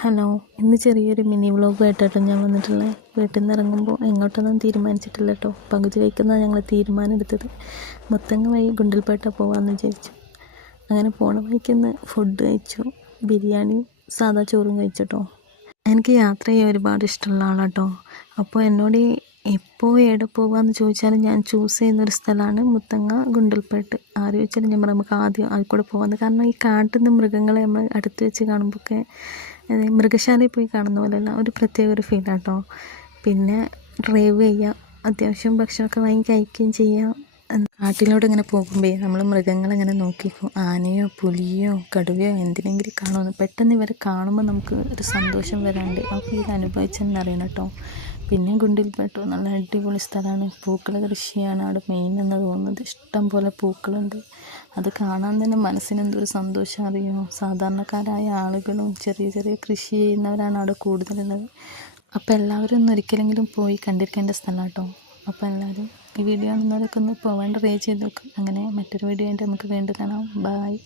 Hello, ഇന്ന് ചെറിയൊരു mini വ്ളോഗായിട്ടാണ് ഞാൻ വന്നിട്ടുള്ളത്. വീട്ടിൽ നിന്ന് ഇറങ്ങുമ്പോൾ എങ്ങോട്ടൊന്നും തീരുമാനിച്ചിട്ടില്ല കേട്ടോ. പകുതി വയ്ക്കുന്നതാണ് ഞങ്ങൾ തീരുമാനം എടുത്തത്. മുത്തങ്ങ വഴി ഗുണ്ടൽപേട്ട പോകാമെന്ന് വിചാരിച്ചു. അങ്ങനെ പോണ വഴിക്കുന്ന് ഫുഡ് കഴിച്ചു. ബിരിയാണിയും സാദാ ചോറും കഴിച്ചു കേട്ടോ. എനിക്ക് യാത്ര ചെയ്യാൻ ഒരുപാട് ഇഷ്ടമുള്ള ആളാട്ടോ. അപ്പോൾ എന്നോട് എപ്പോൾ എവിടെ പോകാമെന്ന് ചോദിച്ചാലും ഞാൻ ചൂസ് ചെയ്യുന്നൊരു സ്ഥലമാണ് മുത്തങ്ങ ഗുണ്ടൽപേട്ട്. ആര് ചോദിച്ചാലും ഞാൻ നമുക്ക് ആദ്യം അതിൽക്കൂടെ പോകാമെന്ന്. കാരണം ഈ കാട്ടിൽ നിന്ന് മൃഗങ്ങളെ നമ്മൾ അടുത്ത് വെച്ച് കാണുമ്പോഴൊക്കെ മൃഗശാലയിൽ പോയി കാണുന്ന പോലെയല്ല, ഒരു പ്രത്യേക ഒരു ഫീലാട്ടോ. പിന്നെ ഡ്രൈവ് ചെയ്യാം, അത്യാവശ്യം ഭക്ഷണമൊക്കെ വാങ്ങി കഴിക്കുകയും ചെയ്യാം. കാട്ടിലൂടെ ഇങ്ങനെ പോകുമ്പോൾ നമ്മൾ മൃഗങ്ങളിങ്ങനെ നോക്കിക്കും. ആനയോ പുലിയോ കടുവയോ എന്തിനെങ്കിലും കാണുമെന്ന് പെട്ടെന്ന് ഇവരെ കാണുമ്പോൾ നമുക്ക് ഒരു സന്തോഷം വരാണ്ട് ആ ഫീൽ അനുഭവിച്ചെന്ന് അറിയണം കേട്ടോ. പിന്നെ ഗുണ്ടൽപേട്ട് നല്ല അടിപൊളി സ്ഥലമാണ്. പൂക്കൾ കൃഷിയാണ് അവിടെ മെയിൻ എന്ന് തോന്നുന്നത്. ഇഷ്ടം പോലെ പൂക്കളുണ്ട്. അത് കാണാൻ തന്നെ മനസ്സിന് എന്തൊരു സന്തോഷം അറിയുമോ. സാധാരണക്കാരായ ആളുകളും ചെറിയ ചെറിയ കൃഷി ചെയ്യുന്നവരാണ് അവിടെ കൂടുതലുള്ളത്. അപ്പോൾ എല്ലാവരും ഒന്ന് ഒരിക്കലെങ്കിലും പോയി കണ്ടിരിക്കേണ്ട സ്ഥലമാണ് കേട്ടോ. അപ്പോൾ എല്ലാവരും ഈ വീഡിയോ കാണുന്നവരൊക്കെ ഒന്ന് പോവേണ്ട ട്രൈ ചെയ്ത് നോക്കും. അങ്ങനെ മറ്റൊരു വീഡിയോ ആയിട്ട് നമുക്ക് വീണ്ടും കാണാം. ബൈ.